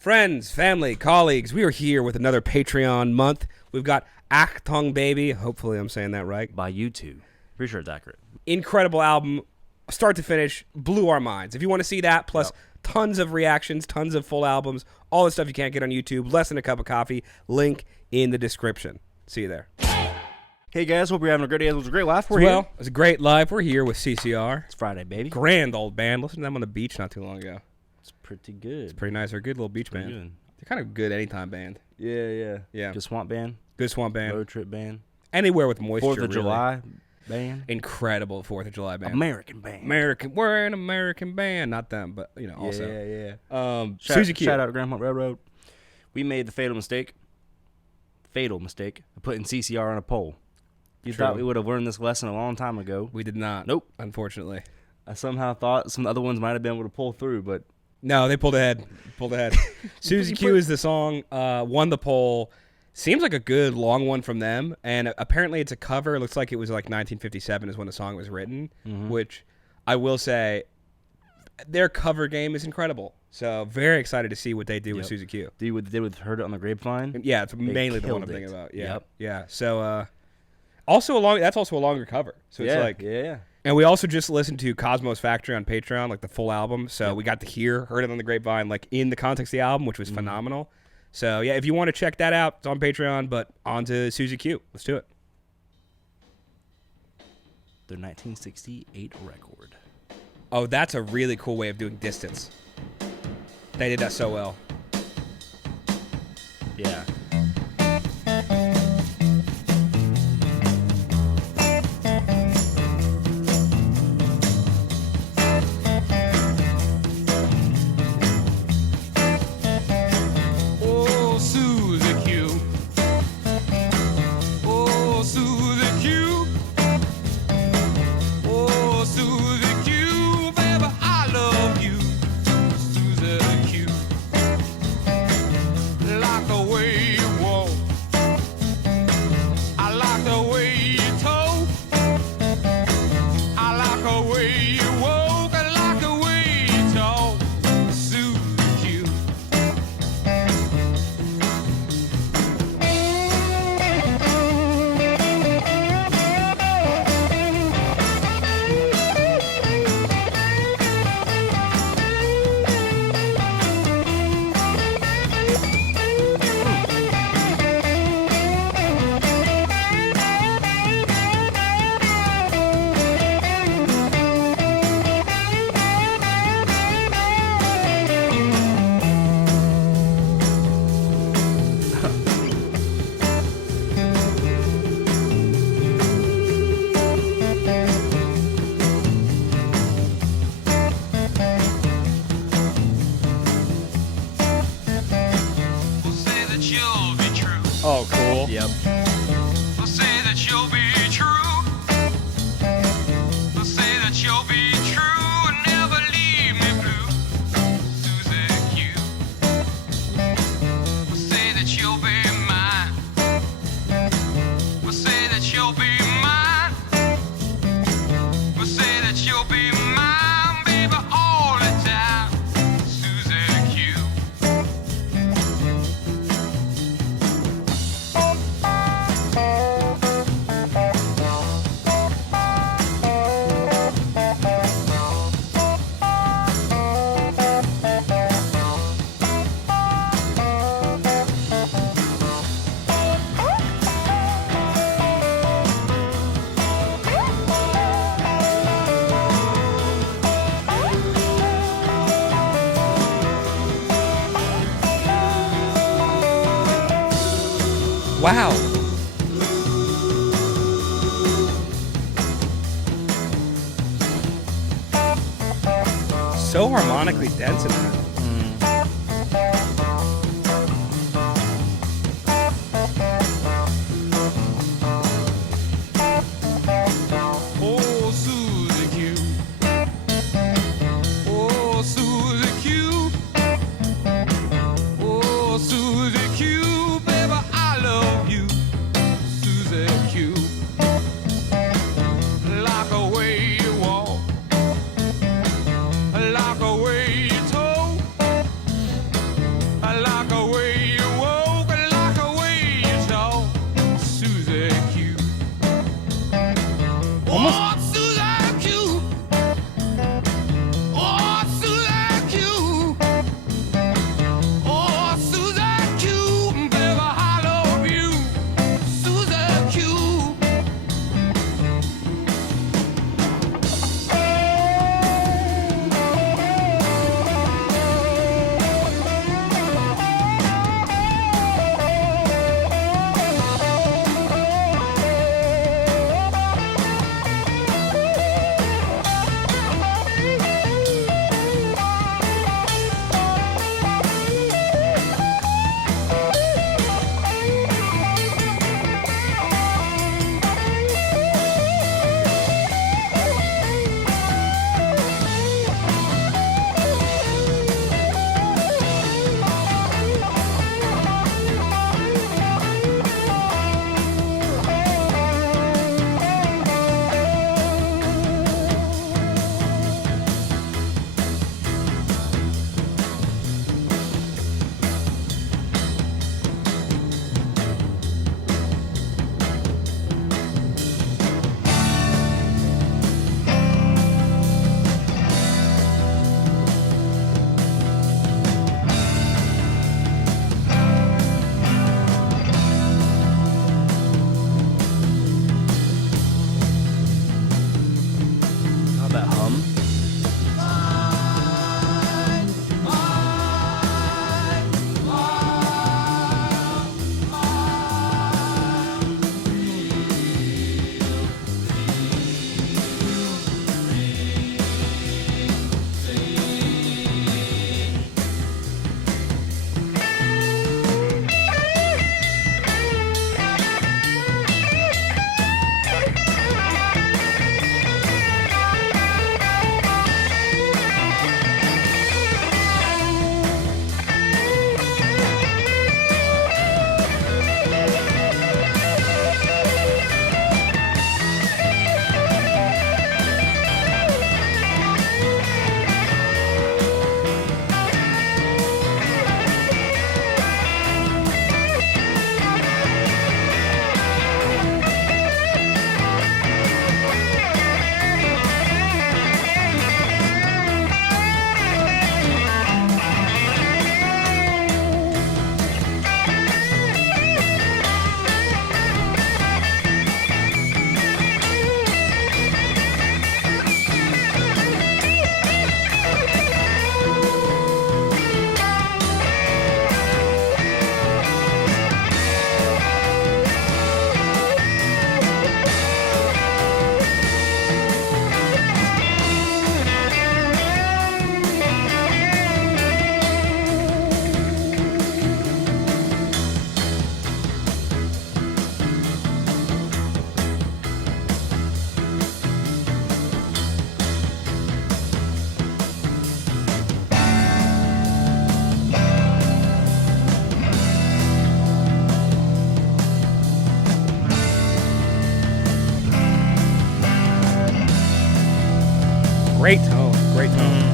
Friends, family, colleagues, we are here with another Patreon month. We've got Achtung Baby. Hopefully I'm saying that right. By U2. Pretty sure it's accurate. Incredible album, start to finish, blew our minds. If you want to see that, plus tons of reactions, tons of full albums, all the stuff you can't get on YouTube, less than a cup of coffee, link in the description. See you there. Hey guys, hope you're having a great day. It was a great laugh. We're It here. was a great live. We're here with CCR. It's Friday, baby. Grand old band. Listened to them on the beach not too long ago. It's pretty good. It's pretty nice. They're a good little beach band. Good. They're kind of good anytime band. Yeah. Yeah. Good swamp band. Good swamp band. Road trip band. Anywhere with moisture. 4th of really. July band. Incredible 4th of July band. American band. We're an American band. Not them, but, you know, also. Yeah. Suzie Q. Shout out to Grand Hump Railroad. We made the fatal mistake of putting CCR on a poll. You True. thought we would have learned this lesson a long time ago. We did not. Nope. Unfortunately. I somehow thought some other ones might have been able to pull through, but No, they pulled ahead. Suzie Q is the song. Won the poll. Seems like a good long one from them. And apparently it's a cover. It looks like it was like 1957 is when the song was written, which I will say their cover game is incredible. So very excited to see what they do with Suzie Q. they would heard it on the grapevine. Yeah, it's mainly the one I'm killed thinking it. about. Yeah. Yep. Yeah. So that's also a longer cover. So it's like yeah. And we also just listened to Cosmos Factory on Patreon, like the full album. So we got to heard it on the grapevine, like in the context of the album, which was phenomenal. So yeah, if you want to check that out, it's on Patreon. But on to Suzie Q. Let's do it. Their 1968 record. Oh, that's a really cool way of doing distance. They did that so well. Yeah. Oh, Suzie Q. Oh, Suzie Q. Oh, Suzie Q. Baby, I love you. Suzie Q. Like the way you walk. I like the way you talk. I like the way you walk. I like the way you talk. Suzie Q. We'll say that you'll be true. Oh, cool. Yep. We'll say that you'll be true. We'll say that you'll be true and never leave me blue. Suzie Q. We'll say that you'll be mine. We'll say that you'll be mine. We'll say that you'll be mine, baby, all the time. Suzie Q. Wow. So harmonically dense in that. Oh, Suzie Q. Oh, Suzie Q. Oh, Suzie Q. Baby, I love you. Suzie Q. Like the way you walk. Like the way you talk. that hum. Great tone. Great tone.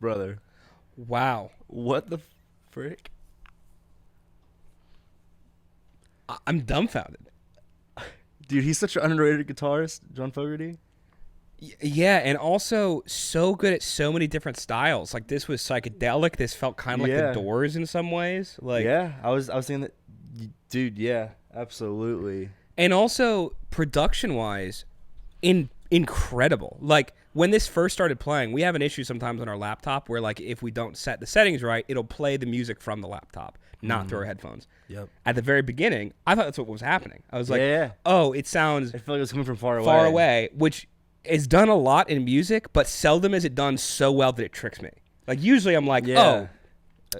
Brother. Wow. What the frick? I'm dumbfounded. Dude, he's such an underrated guitarist, John Fogerty. Yeah, and also so good at so many different styles. Like this was psychedelic. This felt kind of like Yeah. the Doors in some ways. Like Yeah, I was saying that, dude. Yeah, absolutely. and also production wise, incredible. Like when this first started playing, we have an issue sometimes on our laptop where like if we don't set the settings right, it'll play the music from the laptop, not through our headphones. Yep. At the very beginning, I thought that's what was happening. I was like, Yeah. oh, it sounds I feel like it was coming from far away, which is done a lot in music, but seldom is it done so well that it tricks me. Like usually I'm like, Yeah. oh,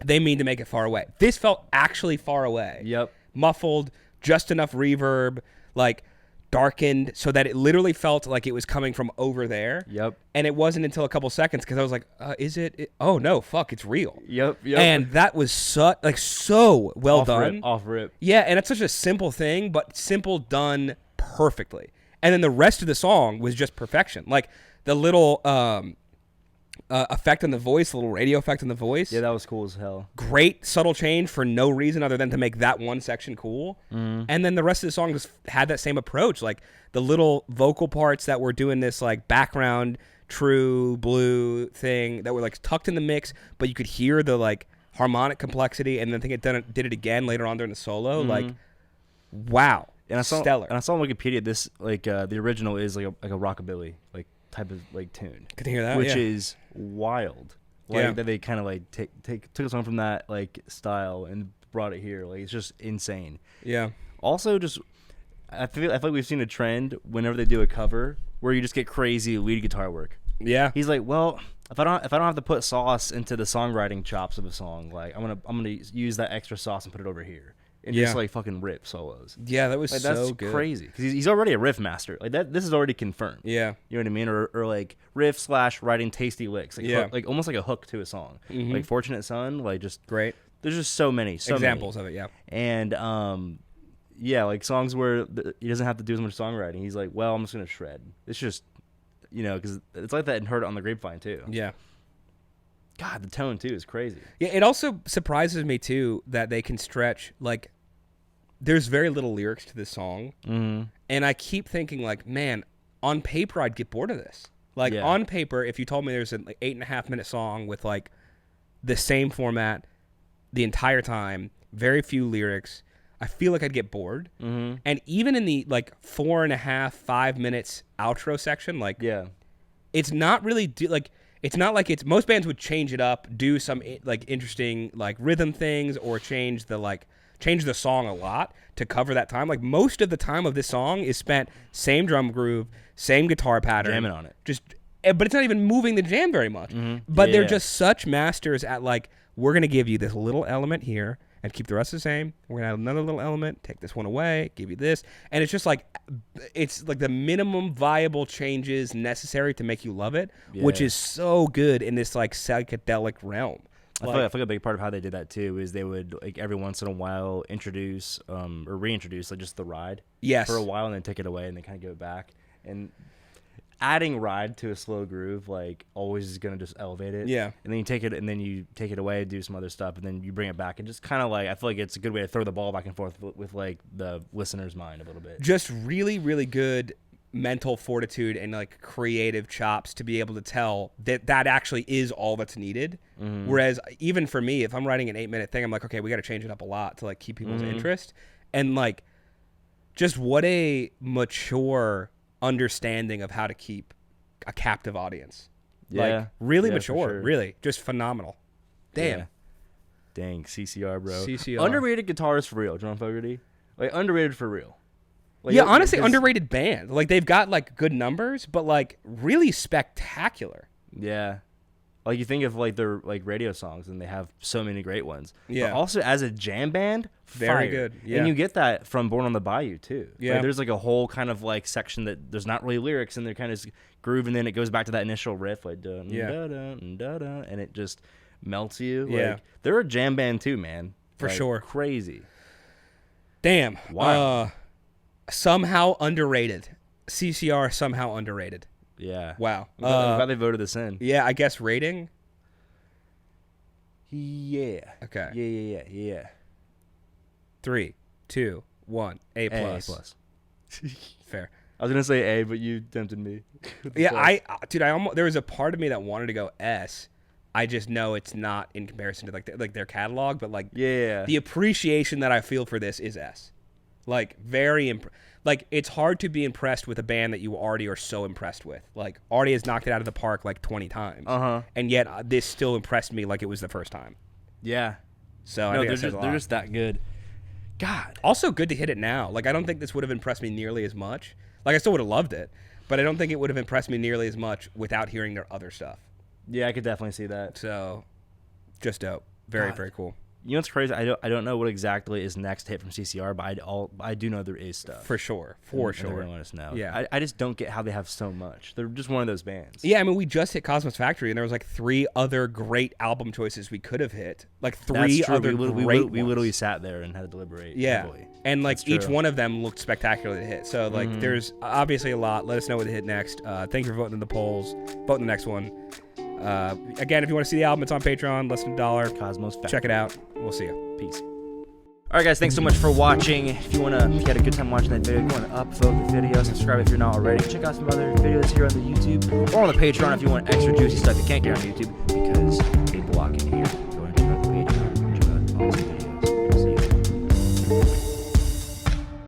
they mean to make it far away. This felt actually far away. Yep. Muffled, just enough reverb, like darkened so that it literally felt like it was coming from over there. Yep. And it wasn't until a couple seconds because I was like, is it? Oh no, fuck, it's real. Yep. And that was so well off done. Rip, off rip. Yeah, and it's such a simple thing, but simple done perfectly. And then the rest of the song was just perfection. Like the little effect on the voice, the little radio effect on the voice. Yeah, that was cool as hell. Great subtle change for no reason other than to make that one section cool. And then the rest of the song just had that same approach. Like the little vocal parts that were doing this like background true blue thing that were like tucked in the mix, but you could hear the like harmonic complexity, and then I think it did it again later on during the solo. Like, wow, and I saw, stellar. And I saw on Wikipedia this the original is like a rockabilly like type of like tune. Could hear that, which yeah. is wild. Like that they kind of like took a song from that like style and brought it here. Like it's just insane. Yeah. Also, just I feel like we've seen a trend whenever they do a cover where you just get crazy lead guitar work. Yeah. He's like, well, if I don't have to put sauce into the songwriting chops of a song, like I'm gonna use that extra sauce and put it over here and just like fucking rip solos. Yeah, that was like, so that's good. crazy because he's already a riff master. Like that, this is already confirmed. Yeah, you know what I mean, or like riff / writing tasty licks. Like, yeah, like almost like a hook to a song. Like Fortunate Son, like just great. There's just so many examples of it. Yeah, and yeah, like songs where he doesn't have to do as much songwriting. He's like, well, I'm just gonna shred. It's just, you know, because it's like that in Heard It on the Grapevine too. Yeah. God, the tone too is crazy. Yeah, it also surprises me too that they can stretch like. There's very little lyrics to this song, and I keep thinking like, man, on paper I'd get bored of this. Like on paper, if you told me there's an 8.5 minute song with like the same format the entire time, very few lyrics, I feel like I'd get bored. And even in the like 4.5, 5 minutes outro section, like it's not really it's not like it's most bands would change it up, do some like interesting like rhythm things, or change the song a lot to cover that time. Like most of the time of this song is spent same drum groove, same guitar pattern, jamming on it. But it's not even moving the jam very much. But they're just such masters at like, we're gonna give you this little element here and keep the rest the same. We're gonna add another little element, take this one away, give you this, and it's just like the minimum viable changes necessary to make you love it, which is so good in this like psychedelic realm. I feel like a big part of how they did that too is they would like every once in a while introduce or reintroduce like just the ride for a while and then take it away and then kind of give it back. And adding ride to a slow groove like always is gonna just elevate it. Yeah. And then you take it away, do some other stuff, and then you bring it back and just kind of like I feel like it's a good way to throw the ball back and forth with like the listener's mind a little bit. Just really, really good mental fortitude and like creative chops to be able to tell that actually is all that's needed. Whereas even for me, if I'm writing an 8-minute thing, I'm like, okay, we got to change it up a lot to like keep people's interest. And like just what a mature understanding of how to keep a captive audience. Like really mature, sure. Really just phenomenal. Damn. Yeah. Dang, CCR, bro. CCR. Underrated guitarist for real, John Fogerty. Like underrated for real. Like, yeah, honestly, underrated band. Like, they've got, like, good numbers, but, like, really spectacular. Yeah. Like, you think of, like, their, like, radio songs, and they have so many great ones. Yeah. But also, as a jam band, very good. Yeah. And you get that from Born on the Bayou, too. Yeah. Like, there's, like, a whole kind of, like, section that there's not really lyrics, and they're kind of groove, and then it goes back to that initial riff, like, dun, dun, dun, dun, dun, and it just melts you. Yeah. Like, they're a jam band, too, man. For like, sure. Crazy. Damn. Wow. Somehow underrated. CCR somehow underrated. Yeah. Wow. I'm glad they voted this in. Yeah, I guess rating? Yeah. Okay. Yeah. 3, 2, 1. A+. A+. Fair. I was going to say A, but you tempted me. Yeah, there was a part of me that wanted to go S. I just know it's not in comparison to like their catalog, but like the appreciation that I feel for this is S. Like very like it's hard to be impressed with a band that you already are so impressed with. Like already has knocked it out of the park like 20 times. And yet this still impressed me like it was the first time. Yeah. So no, I think they're just that good. God. Also good to hit it now. Like I don't think this would have impressed me nearly as much. Like I still would have loved it, but I don't think it would have impressed me nearly as much without hearing their other stuff. Yeah, I could definitely see that. So just dope. Very, very cool. You know what's crazy? I don't know what exactly is next hit from CCR, but I do know there is stuff. For sure. And they're gonna let us know. Yeah. I just don't get how they have so much. They're just one of those bands. Yeah, I mean, we just hit Cosmos Factory, and there was like 3 other great album choices we could have hit. Like 3 other great ones. We literally sat there and had to deliberate. Yeah. Heavily. And like each one of them looked spectacular to hit. So like there's obviously a lot. Let us know what to hit next. Thank you for voting in the polls. Vote in the next one. Again, if you want to see the album, it's on Patreon. Less than $1. Cosmos Factory. Check it out. We'll see you. Peace. All right, guys, thanks so much for watching. If you had a good time watching that video, go on upvote the video, subscribe if you're not already. Check out some other videos here on the YouTube or on the Patreon if you want extra juicy stuff you can't get on YouTube because they block in here.